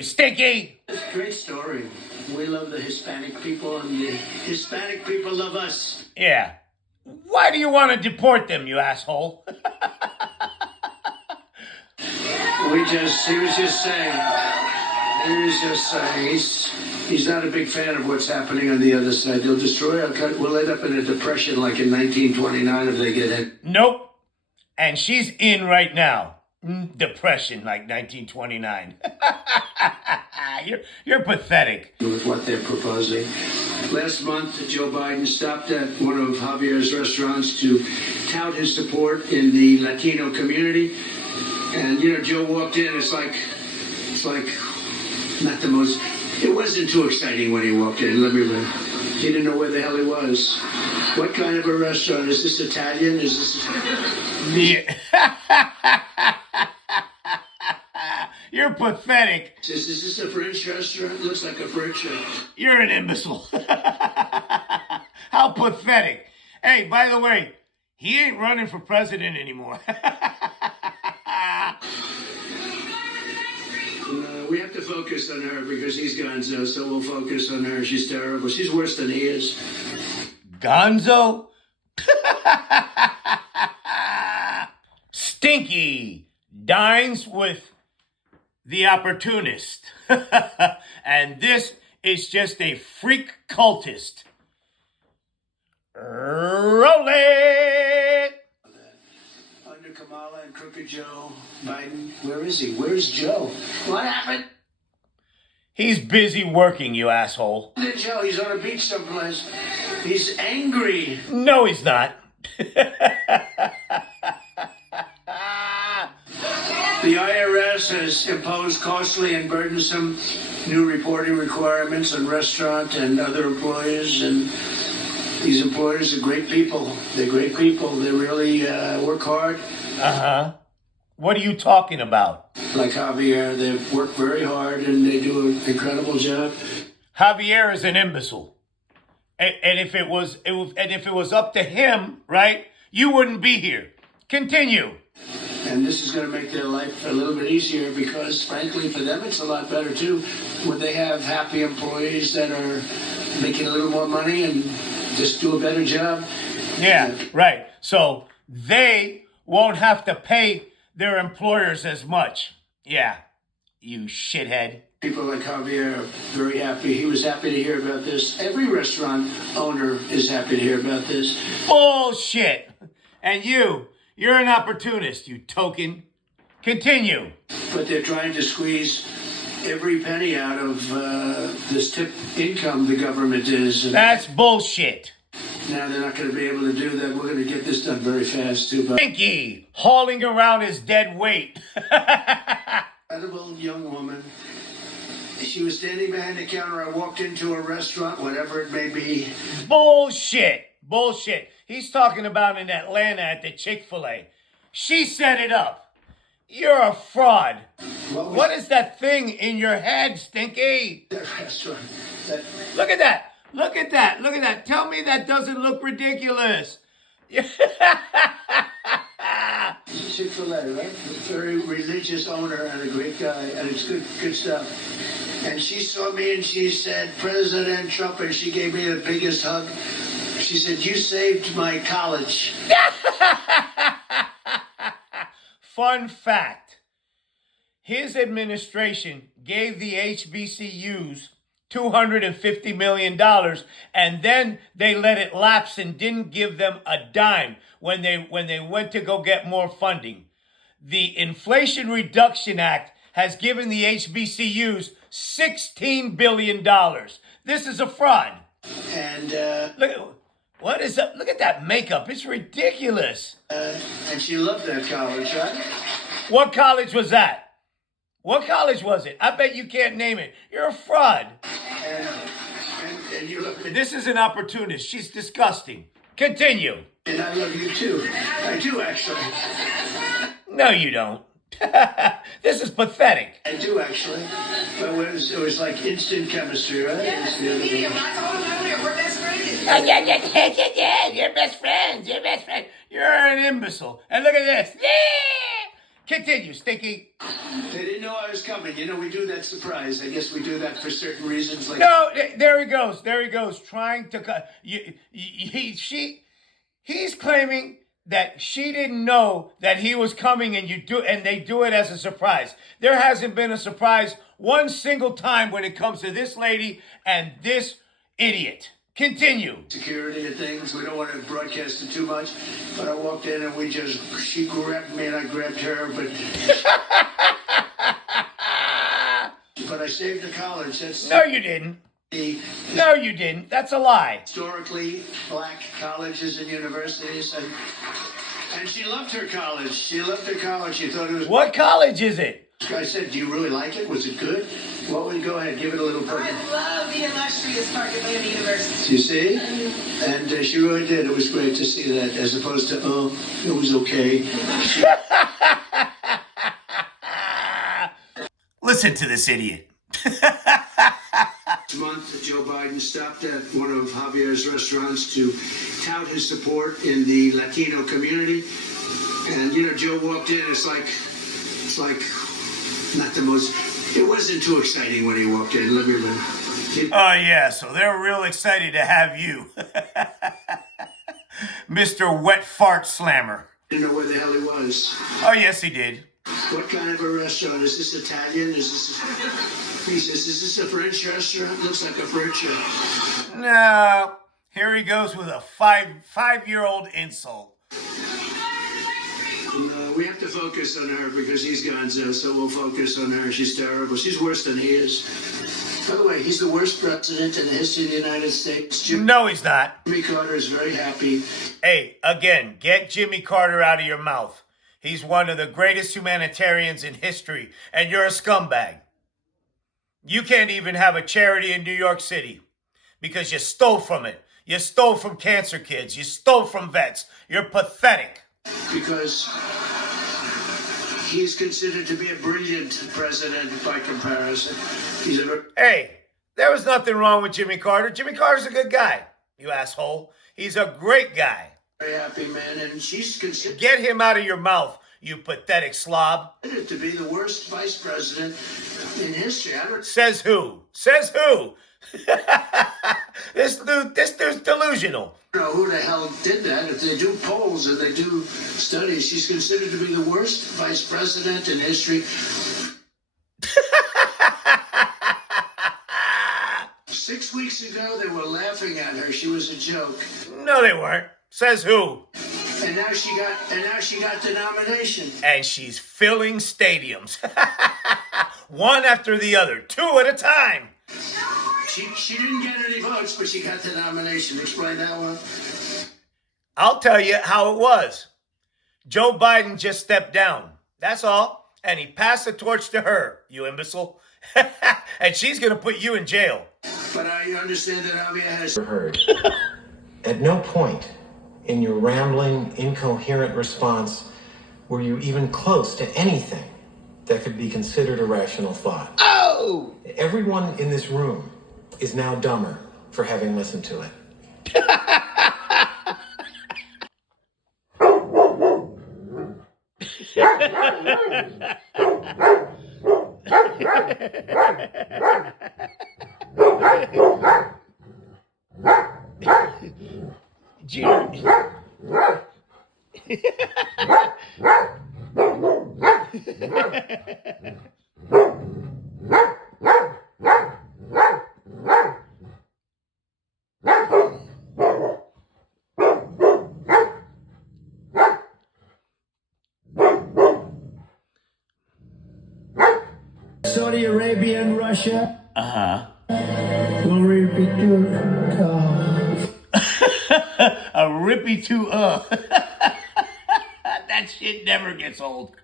Continue, Stinky. It's a great story. We love the Hispanic people, and the Hispanic people love us. Yeah. Why do you want to deport them, you asshole? He was just saying, he's not a big fan of what's happening on the other side. They'll destroy our country. We'll end up in a depression like in 1929 if they get in. Nope. And she's in right now. Depression like 1929. You're pathetic. With what they're proposing. Last month, Joe Biden stopped at one of Javier's restaurants to tout his support in the Latino community. And, Joe walked in. It's like not the most. It wasn't too exciting when he walked in. He didn't know where the hell he was. What kind of a restaurant? Is this Italian? Is this... Yeah. You're pathetic. Is this a French restaurant? Looks like a French restaurant. You're an imbecile. How pathetic. Hey, by the way, he ain't running for president anymore. We have to focus on her because he's gonzo, so we'll focus on her. She's terrible. She's worse than he is. Gonzo? Stinky dines with the opportunist. And this is just a freak cultist. Roll it! Under Kamala and Crooked Joe Biden. Where is he? Where's Joe? What happened? He's busy working, you asshole. Joe, he's on a beach someplace. He's angry. No, he's not. The IRS has imposed costly and burdensome new reporting requirements on restaurant and other employers. And these employers are great people. They're great people. They really work hard. Uh-huh. What are you talking about? Like Javier, they work very hard and they do an incredible job. Javier is an imbecile. And if it was up to him, right, you wouldn't be here. Continue. And this is going to make their life a little bit easier because, frankly, for them it's a lot better, too, when they have happy employees that are making a little more money and just do a better job. Yeah, right. So they won't have to pay their employers as much. Yeah, you shithead. People like Javier are very happy. He was happy to hear about this. Every restaurant owner is happy to hear about this. Bullshit. And you're an opportunist, you token. Continue. But they're trying to squeeze every penny out of this tip income the government is. That's bullshit. Now they're not going to be able to do that. We're going to get this done very fast, too. Stinky, hauling around his dead weight. Incredible young woman. She was standing behind the counter. I walked into a restaurant, whatever it may be. Bullshit. He's talking about in Atlanta at the Chick-fil-A. She set it up. You're a fraud. What is that thing in your head, Stinky? That restaurant. Look at that. Look at that. Tell me that doesn't look ridiculous. Chick-fil-A, right? A very religious owner and a great guy, and it's good stuff. And she saw me and she said, President Trump, and she gave me the biggest hug. She said, you saved my college. Fun fact. His administration gave the HBCUs $250 million, and then they let it lapse and didn't give them a dime when they went to go get more funding. The Inflation Reduction Act has given the HBCUs $16 billion. This is a fraud. And what is up? Look at that makeup. It's ridiculous. And she loved that college, right? What college was that? What college was it? I bet you can't name it. You're a fraud. And you love me. This is an opportunist. She's disgusting. Continue. And I love you too. I do, actually. No, you don't. This is pathetic. I do, actually. But it was like instant chemistry, right? Yeah, We're best friends. You're best friends. You're an imbecile. And look at this. Yeah! Continue, Stinky. They didn't know I was coming. You know, we do that surprise. I guess we do that for certain reasons. Like No, there he goes. There he goes. Trying to he's claiming that she didn't know that he was coming, and they do it as a surprise. There hasn't been a surprise one single time when it comes to this lady and this idiot. Continue. security and things. We don't want to broadcast it too much. But I walked in and she grabbed me and I grabbed her. But I saved the college. That's No, you didn't. No, you didn't. That's a lie. Historically black colleges and universities. And she loved her college. She loved her college. She thought it was... What college is it? I said, do you really like it? Was it good? Well, we go ahead, give it a little I love the illustrious Park Atlanta University. You see? And she really did. It was great to see that, as opposed to, oh, it was okay. Listen to this idiot. This month, Joe Biden stopped at one of Javier's restaurants to tout his support in the Latino community. And, you know, Joe walked in, it's like not the most... It wasn't too exciting when he walked in. Let me Oh, yeah, so they're real excited to have you. Mr. Wet Fart Slammer. Didn't know where the hell he was. Oh, yes, he did. What kind of a restaurant? Is this Italian? He says, is this a French restaurant? Looks like a French restaurant. No. Here he goes with a five-year-old insult. We have to focus on her because he's gonzo, so we'll focus on her. She's terrible. She's worse than he is. By the way, he's the worst president in the history of the United States. No, he's not. Jimmy Carter is very happy. Hey, again, get Jimmy Carter out of your mouth. He's one of the greatest humanitarians in history, and you're a scumbag. You can't even have a charity in New York City because you stole from it. You stole from cancer kids. You stole from vets. You're pathetic. Because he's considered to be a brilliant president by comparison. Hey, there was nothing wrong with Jimmy Carter. Jimmy Carter's a good guy, you asshole. He's a great guy. Very happy man, and she's considered... Get him out of your mouth, you pathetic slob. ...to be the worst vice president in history. Says who? Says who? This dude's delusional. I don't know who the hell did that. If they do polls and they do studies, she's considered to be the worst vice president in history. 6 weeks ago, they were laughing at her. She was a joke. No, they weren't. Says who? And now she got the nomination. And she's filling stadiums. One after the other, two at a time. She didn't get any votes, but she got the nomination. Explain that one. I'll tell you how it was. Joe Biden just stepped down. That's all. And he passed the torch to her, you imbecile. And she's going to put you in jail. But I understand that Javier has... Heard. At no point in your rambling, incoherent response were you even close to anything that could be considered a rational thought. Oh! Everyone in this room is now dumber for having listened to it. Jerry. Saudi Arabia and Russia. Will repeat A rippy to That shit never gets old.